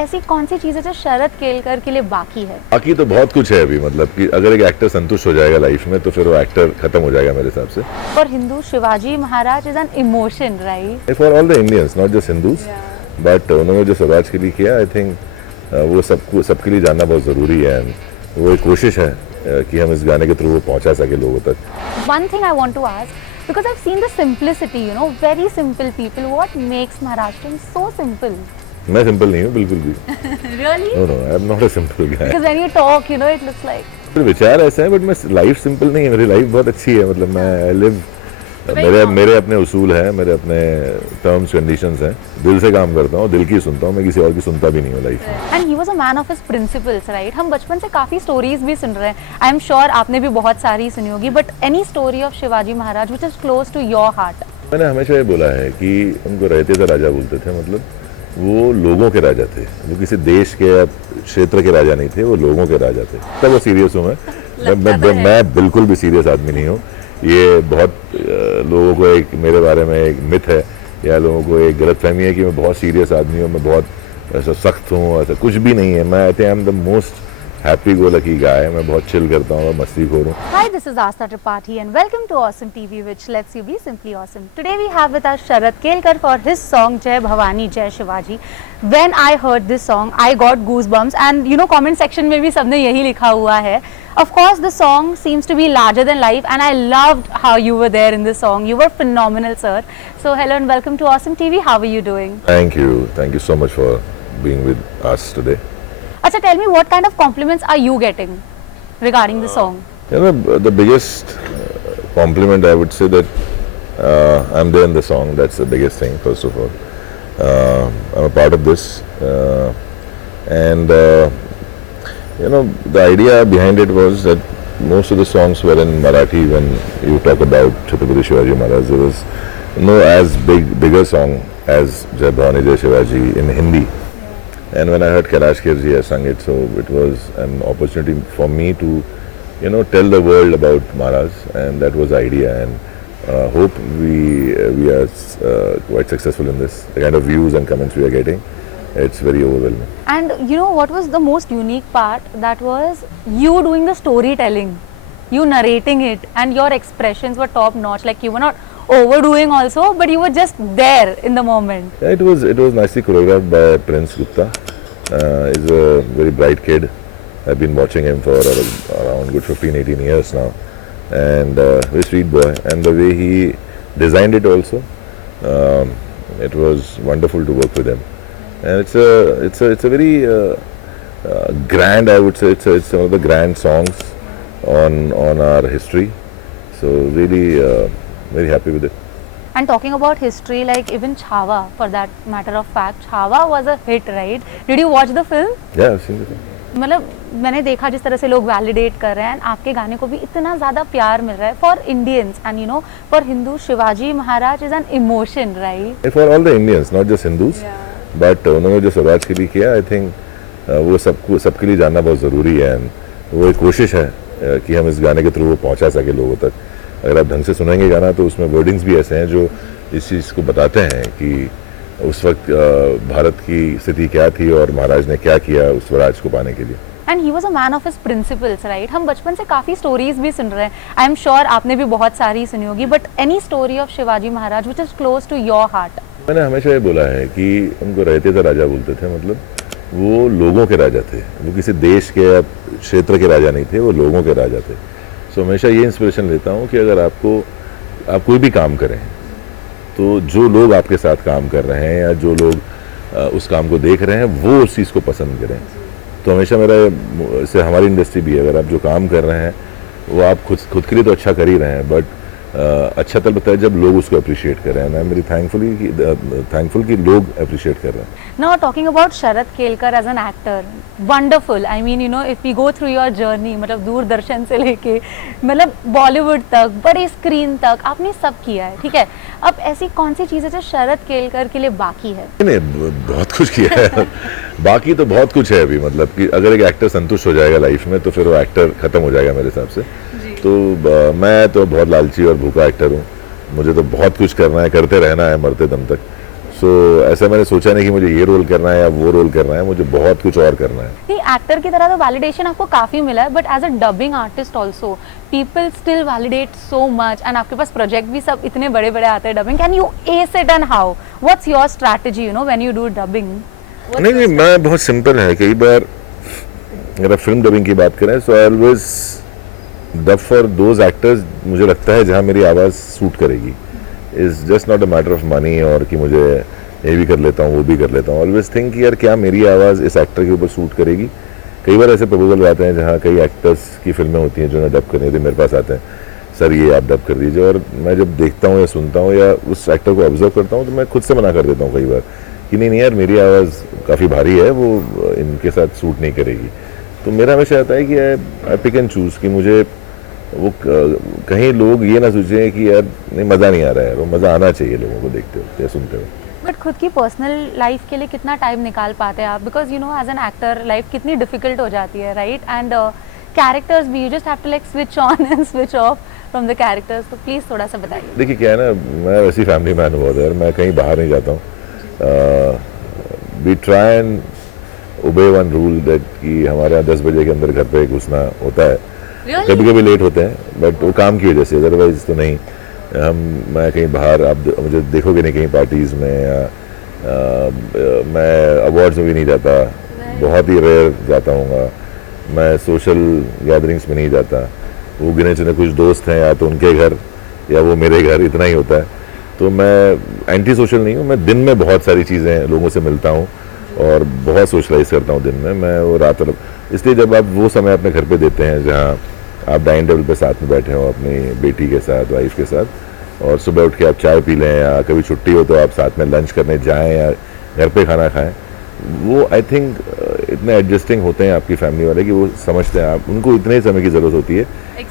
ऐसी कौन सी चीज़ है जो शरद केलकर के लिए बाकी है? बाकी तो बहुत कुछ है अभी, मतलब कि अगर एक एक्टर संतुष्ट हो जाएगा लाइफ में तो फिर वो एक्टर खत्म हो जाएगा मेरे हिसाब से। For Hindu Shivaji Maharaj is an emotion, right? For all the Indians, not just Hindus, but उन्होंने जो स्वराज के लिए किया, आई थिंक वो सबके लिए जानना बहुत ज़रूरी है। वो एक कोशिश है कि हम इस गाने के थ्रू वो पहुंचा सके लोगों तक। One thing I want to ask, because I've seen the simplicity, you know, very simple people. What makes Maharashtrians so simple? मैं सिंपल नहीं हूँ बिल्कुल भी। Really? No no, I am not a simple guy. Because when you talk, you know, it looks like. मेरे विचार ऐसे हैं, but मैं लाइफ सिंपल नहीं है। मेरी लाइफ बहुत अच्छी है, मतलब मैं लिव, मेरे अपने उसूल हैं, मेरे अपने टर्म्स कंडीशंस हैं। दिल से काम करता हूँ, दिल की सुनता हूँ, मैं किसी और की सुनता भी नहीं हूँ लाइफ में। And he was a man of his principles, right? हम बचपन से काफी स्टोरीज भी सुन रहे हैं। आई एम श्योर आपने भी बहुत सारी सुनी होगी, but any story of Shivaji Maharaj which is close to your heart? मैंने हमेशा ये बोला है कि उनको रहते थे राजा बोलते थे, मतलब वो लोगों के राजा थे। वो किसी देश के या क्षेत्र के राजा नहीं थे, वो लोगों के राजा थे। तब वो सीरियस हूँ मैं बिल्कुल भी सीरियस आदमी नहीं हूँ। ये बहुत लोगों को एक मेरे बारे में एक मिथ है, या लोगों को एक गलतफहमी है कि मैं बहुत सीरियस आदमी हूँ, मैं बहुत ऐसा सख्त हूँ। ऐसा कुछ भी नहीं है। मैं I am the most happy go lucky guy. मैं बहुत चिल करता हूँ, मैं मस्तीखोर हूँ। Hi, this is Asta Tripathi and welcome to Awesome TV, which lets you be simply awesome. Today we have with us Sharad Kelkar for his song Jai Bhavani Jai Shivaji. When I heard this song, I got goosebumps and you know comment section में भी सबने यही लिखा हुआ है. Of course, the song seems to be larger than life and I loved how you were there in this song. You were phenomenal, sir. So hello and welcome to Awesome TV. How are you doing? Thank you so much for being with us today. Acha, tell me what kind of compliments are you getting regarding the song? You know, the biggest compliment I would say that I'm there in the song. That's the biggest thing, first of all. I'm a part of this, and you know, the idea behind it was that most of the songs were in Marathi. When you talk about Chhatrapati Shivaji Maharaj, there was no as bigger song as Jai Bhavani Jai Shivaji in Hindi. And when I heard Kailash Kherji has sung it, so it was an opportunity for me to, you know, tell the world about Maharaj, and that was the idea. And hope we are quite successful in this. The kind of views and comments we are getting, it's very overwhelming. And you know what was the most unique part? That was you doing the storytelling, you narrating it, and your expressions were top notch. Like you were not overdoing also, but you were just there in the moment. Yeah, it was nicely choreographed by Prince Gupta. He's a very bright kid. I've been watching him for around good 15-18 years now, and very sweet boy. And the way he designed it also, it was wonderful to work with him. And it's a very grand, I would say, it's one of the grand songs on our history. So really very happy with it. And talking about history, like even Chhawa, for that matter of fact, Chhawa was a hit, right? Did you watch the film? Yeah, I've seen the film. मतलब मैंने देखा जिस तरह से लोग validate कर रहे हैं, आपके गाने को भी इतना ज़्यादा प्यार मिल रहा है. For Indians and you know for Hindu, Shivaji Maharaj is an emotion, right? For all the Indians, not just Hindus, but उन्होंने जो स्वराज के लिए किया, आई थिंक वो सबके लिए जानना बहुत ज़रूरी है। वो एक कोशिश है कि हम इस गाने के थ्रू वो पहुँचा सके लोगों तक। अगर आप ढंग से सुनेंगे गाना तो उसमें वर्डिंग्स भी ऐसे हैं जो इस चीज़ को बताते हैं कि उस वक्त भारत की स्थिति क्या थी और महाराज ने क्या किया उस स्वराज को पाने के लिए। And he was a man of his principles, right? हम बचपन से काफ़ी स्टोरीज भी सुन रहे हैं। आई एम श्योर आपने भी बहुत सारी सुनी होगी, but any story of Shivaji Maharaj which is close to your heart? मैंने हमेशा ये बोला है कि उनको रहते थे राजा बोलते थे, मतलब वो लोगों के राजा थे। वो किसी देश के या क्षेत्र के राजा नहीं थे, वो लोगों के राजा थे। सो हमेशा ये इंस्पिरेशन लेता हूँ कि अगर आप कोई भी काम करें तो जो लोग आपके साथ काम कर रहे हैं या जो लोग उस काम को देख रहे हैं वो उस चीज़ को पसंद करें। तो हमेशा मेरा इससे हमारी इंडस्ट्री भी है, अगर आप जो काम कर रहे हैं वो आप खुद के लिए तो अच्छा कर ही रहे हैं, बट अच्छा तब लगता है जब लोग उसको अप्रिशिएट कर रहे हैं। मैं मेरी थैंकफुल कि लोग अप्रिशिएट कर रहे हैं। Now talking about Sharad Kelkar as an actor, wonderful. I mean, you know, if we go through your journey, मतलब दूरदर्शन से लेके मतलब बॉलीवुड तक, बड़े स्क्रीन तक आपने सब किया है, ठीक है? अब ऐसी कौन सी चीज़ है जो शरद केलकर के लिए बाकी है? नहीं, बहुत कुछ किया है। बाकी तो बहुत कुछ है अभी, मतलब कि अगर एक एक्टर संतुष्ट हो जाएगा लाइफ में तो फिर वो एक्टर खत्म हो जाएगा मेरे हिसाब से। तो मैं तो बहुत लालची और भूखा एक्टर हूँ। मुझे तो बहुत कुछ करना है, करते रहना है मरते दम तक। सो ऐसा मैंने सोचा नहीं कि मुझे ये रोल करना है या वो रोल करना है, मुझे बहुत कुछ और करना है। नहीं, एक्टर की तरह तो वैलिडेशन आपको काफी मिला है, but as a dubbing artist also people still validate so much, and आपके पास प्रोजेक्ट भी सब इतने बड़े बड़े आते हैं dubbing. Can U S it and how, what's your strategy you know when you do dubbing? नहीं, मैं बहुत सिंपल है। कई बार अगर आप फिल्म डबिंग की बात करें, so I always dub for those actors मुझे लगता है जहाँ मेरी आवाज़ सूट करेगी। Is just not a matter of money और कि मुझे ये भी कर लेता हूँ वो भी कर लेता हूँ। ऑलवेज थिंक यार क्या मेरी आवाज़ इस एक्टर के ऊपर सूट करेगी। कई बार ऐसे प्रपोजल आते हैं जहाँ कई एक्टर्स की फिल्में होती हैं जो उन्हें डब करने के लिए मेरे पास आते हैं, सर ये आप डब कर दीजिए, और मैं जब देखता हूँ या सुनता हूँ या उस एक्टर को ऑब्जर्व करता हूँ तो मैं खुद से मना कर देता हूँ कई बार कि नहीं यार मेरी आवाज़ काफ़ी भारी है, वो इनके साथ सूट नहीं करेगी। तो मेरा हमेशा आता है कि आई पिक एंड चूज़ कि मुझे वो कहीं लोग ये ना सोचें कि यार नहीं मज़ा नहीं आ रहा है, वो मज़ा आना चाहिए लोगों को देखते हुए या सुनते हुए। बट खुद की पर्सनल लाइफ के लिए कितना टाइम निकाल पाते हैं आप? Because you know as an actor life कितनी डिफिकल्ट हो जाती है, राइट? एंड कैरेक्टर्स भी, you just have to like switch on and switch off from the characters. तो प्लीज़ थोड़ा सा बताइए। देखिए क्या है ना, मैं वैसी फैमिली मैन बहुत है, मैं कहीं बाहर नहीं जाता हूँ। We try and obey one rule that कि हमारे यहाँ 10 बजे के अंदर घर पे घुसना होता है। कभी कभी लेट होते हैं बट वो काम की वजह से, अदरवाइज तो नहीं। मैं कहीं बाहर, आप मुझे देखोगे नहीं कहीं पार्टीज़ में या मैं अवार्ड्स में भी नहीं जाता, बहुत ही रेयर जाता हूँ। मैं सोशल गैदरिंग्स में नहीं जाता। वो गिने चुने कुछ दोस्त हैं या तो उनके घर या वो मेरे घर, इतना ही होता है। तो मैं एंटी सोशल नहीं हूँ। मैं दिन में बहुत सारी चीज़ें लोगों से मिलता हूँ और बहुत सोशलाइज करता हूँ दिन में। मैं वो रात, इसलिए जब आप वो समय अपने घर पे देते हैं जहाँ आप डाइनिंग टेबल पे साथ में बैठे हो अपनी बेटी के साथ, वाइफ के साथ, और सुबह उठ के आप चाय पी लें या कभी छुट्टी हो तो आप साथ में लंच करने जाएं या घर पे खाना खाएं, वो आई थिंक इतने एडजस्टिंग होते हैं आपकी फैमिली वाले कि वो समझते हैं आप उनको इतने ही समय की ज़रूरत होती है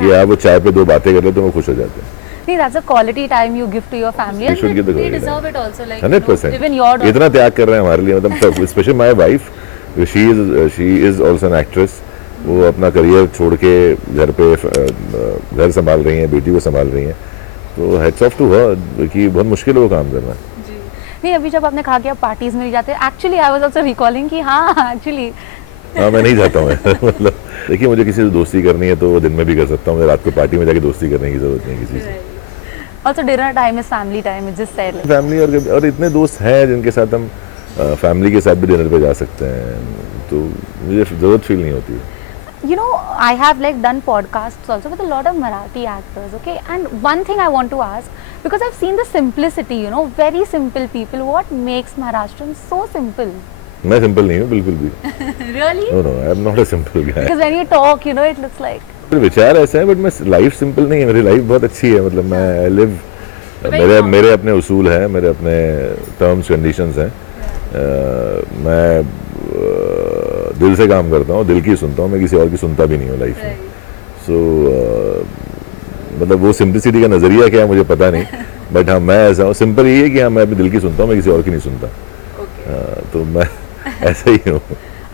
कि आप वो चाय पे 2 बातें कर ले तो वो खुश हो जाते हैं। नहीं, that's a quality time you give to your family, You and should give the they quality deserve time. it also, like 100%. even your daughter. इतना त्याग कर रहे हैं हमारे लिए, मतलब specially my wife, she is also an actress. वो अपना करियर छोड़ के घर पे घर संभाल रही हैं, बेटी को संभाल रही हैं। तो हेड्स ऑफ टू हर कि बहुत मुश्किल है वो काम करना। जी। नहीं, अभी जब आपने कहा कि आप पार्टीज में नहीं जाते, actually I was also recalling कि हाँ एक्चुअली हाँ, मैं नहीं जाता हूँ मतलब देखिए, मुझे किसी से दोस्ती करनी है तो वो दिन में भी कर सकता हूँ, मुझे रात को पार्टी में जाके दोस्ती करने की जरूरत नहीं किसी से। also dinner time is family time, it's just said like. Family और इतने दोस्त हैं जिनके साथ हम फैमिली के साथ भी डिनर पे जा सकते हैं, तो मुझे ज़रूरत फील नहीं होती है। You know, I have like done podcasts also with a lot of Marathi actors, okay? And one thing I want to ask, because I've seen the simplicity, you know, very simple people. What makes Maharashtrians so simple? मैं simple नहीं हूँ बिल्कुल भी। Really? No, no, I am not a simple guy. Because when you talk, you know, it looks like. मेरे विचार ऐसे हैं, but मैं लाइफ सिंपल नहीं है। मेरी लाइफ बहुत अच्छी है, मतलब मैं लिव, मेरे अपने उसूल हैं, मेरे अपने टर्म्स कंडीशंस हैं। मैं दिल से काम करता हूँ, दिल की सुनता हूँ, मैं किसी और की सुनता भी नहीं हूँ लाइफ में। सो मतलब वो सिंपलिसिटी का नज़रिया क्या है मुझे पता नहीं, बट हाँ मैं ऐसा हूँ। सिंपल ये है कि हाँ मैं अपने दिल की सुनता हूँ, मैं किसी और की नहीं सुनता। तो मैं ऐसा ही हूँ।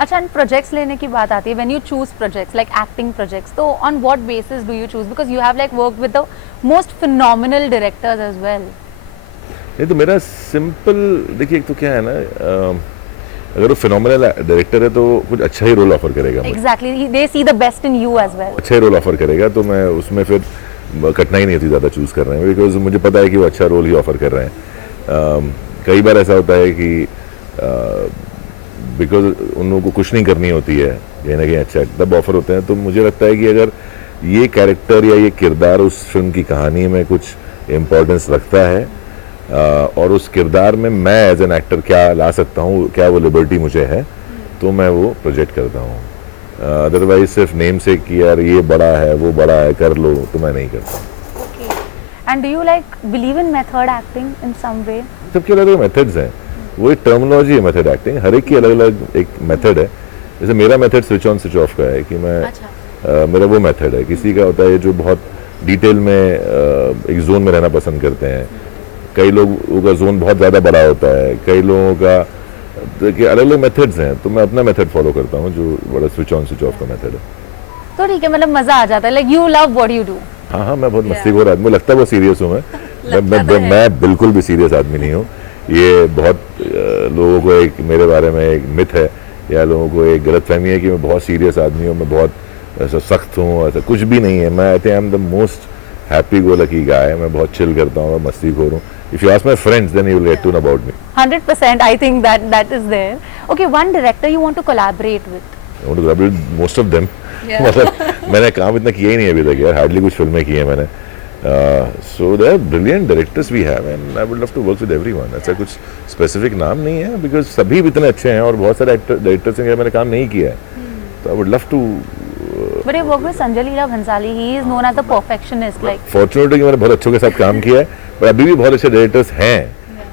अच्छा, एंड प्रोजेक्ट्स लेने की बात आती है, when you choose projects like acting projects, तो on what basis do you choose? Because you have like worked with the most phenomenal directors as well. नहीं तो मेरा सिंपल, देखिए एक तो क्या है ना, अगर वो फिनोमिनल डायरेक्टर है तो कुछ अच्छा ही रोल ऑफर करेगा मुझे। Exactly, they see the best in you as well. अच्छा ही रोल ऑफर करेगा तो मैं उसमें फिर कठिनाई नहीं होती ज़्यादा चूज़ करने में, बिकॉज मुझे पता है कि वो अच्छा रोल ही ऑफर कर रहे हैं। कई बार ऐसा होता है कि बिकॉज उन लोगों को कुछ नहीं करनी होती है कहीं ना कहीं, अच्छा तब ऑफर होते हैं। तो मुझे लगता है कि अगर ये कैरेक्टर या ये किरदार उस फिल्म की कहानी में कुछ इम्पोर्टेंस रखता है और उस किरदार में मैं एज एन एक्टर क्या ला सकता हूँ, क्या वो लिबर्टी मुझे है, तो मैं वो प्रोजेक्ट करता हूँ। अदरवाइज सिर्फ नेम से कि यार ये बड़ा है वो बड़ा है कर लो, तो मैं नहीं करता। And do you like believe in method acting in some way? सबके अलग अलग मेथड्स हैं, वो एक टर्मिनोलॉजी है मेथड एक्टिंग, हर एक की अलग अलग एक मेथड है। जैसे मेरा method switch on switch off का है कि मैं मेरा वो मेथड है। किसी का होता है जो बहुत डिटेल में एक जोन में रहना पसंद करते हैं, कई लोगों का जोन बहुत ज़्यादा बड़ा होता है, कई लोगों का अलग अलग मेथड्स हैं। तो मैं अपना मेथड फॉलो करता हूँ जो बड़ा स्विच ऑन स्विच ऑफ का मेथड है। तो ठीक है, मतलब मजा आ जाता है, like you love what you do. हाँ हाँ, मैं बहुत मस्तीखोर आदमी, मुझे लगता है बहुत सीरियस हूँ मैं बिल्कुल भी सीरियस आदमी नहीं हूँ। ये बहुत लोगों को एक मेरे बारे में एक मिथ है या लोगों को एक गलतफहमी है कि मैं बहुत सीरियस आदमी हूँ, मैं बहुत ऐसा सख्त हूँ, ऐसा कुछ भी नहीं है। मैं I think I am the most happy go lucky guy. मैं बहुत चिल करता हूँ, मैं मस्ती खोर हूँ। If you ask my friends, then you will get to know about me. 100%, I think that is there. Okay, one director you want to collaborate with? I want to collaborate with most of them. Yeah. मतलब मैंने काम इतना किया ही नहीं अभी तक यार, hardly कुछ फिल्में की हैं मैंने. So there are brilliant directors we have and I would love to work with everyone. ऐसा कुछ specific नाम नहीं है because सभी इतने अच्छे हैं और बहुत सारे डायरेक्टर्स हैं मैंने काम नहीं किया है. So I would love to. But you work with Sanjay Leela Bhansali. He is known as the perfectionist. Like. Fortunately कि मैंने बहुत अच्छों के साथ काम किया है, पर अभी भी बहुत अच्छे डायरेक्टर्स हैं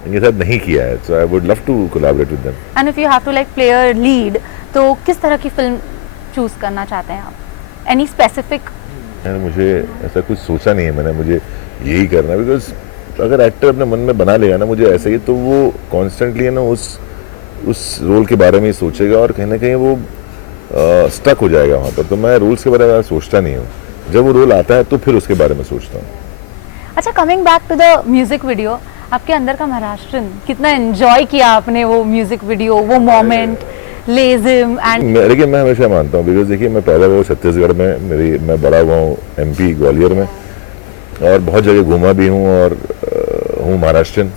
इनके साथ नहीं किया है. So I would love to collaborate with them. And if you have to like play a lead, तो किस तरह की फिल्म चूज करना चाहते हैं आप? Any specific? मुझे ऐसा कुछ सोचा नहीं है मैंने, मुझे यही करना है बिकॉज अगर एक्टर अपने मन में बना लेगा ना मुझे ऐसा ही, तो वो कॉन्स्टेंटली है ना उस रोल के बारे में ही सोचेगा और कहीं ना कहीं वो स्टक हो जाएगा वहाँ पर. तो मैं रोल्स के बारे में सोचता नहीं हूँ, जब वो रोल आता है तो फिर उसके बारे में सोचता हूँ. अच्छा, coming back to the music video, आपके अंदर का महाराष्ट्रन कितना एंजॉय किया आपने वो म्यूजिक वीडियो, वो मोमेंट, लेजिम एंड. लेकिन मैं हमेशा मानता हूँ बिकॉज देखिए मैं पहले वो छत्तीसगढ़ में मैं बड़ा हुआ हूँ, MP ग्वालियर में, और बहुत जगह घूमा भी हूँ और हूँ महाराष्ट्रन.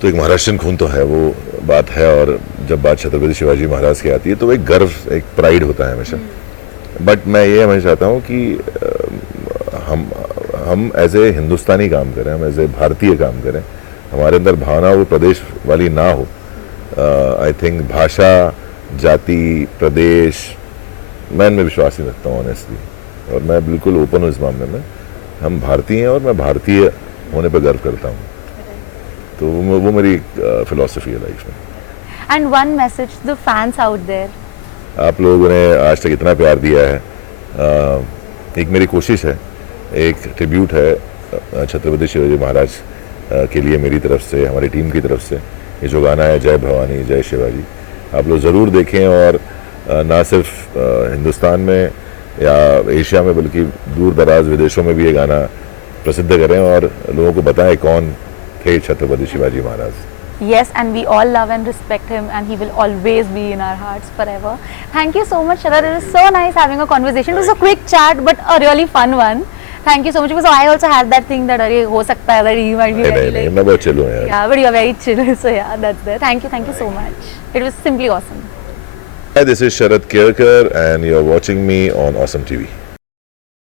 तो एक महाराष्ट्रन खून तो है, वो बात है. और जब बात छत्रपति शिवाजी महाराज की आती है तो एक गर्व, एक प्राइड होता है हमेशा. बट मैं ये हमेशा चाहता हूँ कि हम एज ए हिंदुस्तानी काम करें, हम एज ए भारतीय काम करें. हमारे अंदर भावना वो प्रदेश वाली ना हो. आई थिंक भाषा, जाति, प्रदेश, मैं इनमें विश्वास नहीं रखता हूँ ऑनेस्टली. और मैं बिल्कुल ओपन हूँ इस मामले में. हम भारतीय हैं और मैं भारतीय होने पर गर्व करता हूँ. तो वो मेरी फिलॉसफी है लाइफ में. And one message the fans out there. आप लोगों ने आज तक इतना प्यार दिया है. एक मेरी कोशिश है, एक ट्रिब्यूट है छत्रपति शिवाजी महाराज के लिए मेरी तरफ से, हमारी टीम की तरफ से. ये जो गाना है जय भवानी जय शिवाजी, आप लोग ज़रूर देखें. और ना सिर्फ हिंदुस्तान में या एशिया में बल्कि दूर दराज विदेशों में भी ये गाना प्रसिद्ध करें और लोगों को बताएं कौन थे Chhatrapati Shivaji Maharaj. Yes, and we all love and respect him, and he will always be in our hearts forever. Thank you so much, Sharad. It was so nice having a conversation. It was a quick chat, but a really fun one. Thank you so much. Because I also had that thing that अरे हो सकता है that he might be very like. मैं बहुत chill हूँ यार. Yeah, but you are very chill. So yeah, that's there. Thank you so much. It was simply awesome. Hi, this is Sharad Kelkar, and you are watching me on Awesome TV.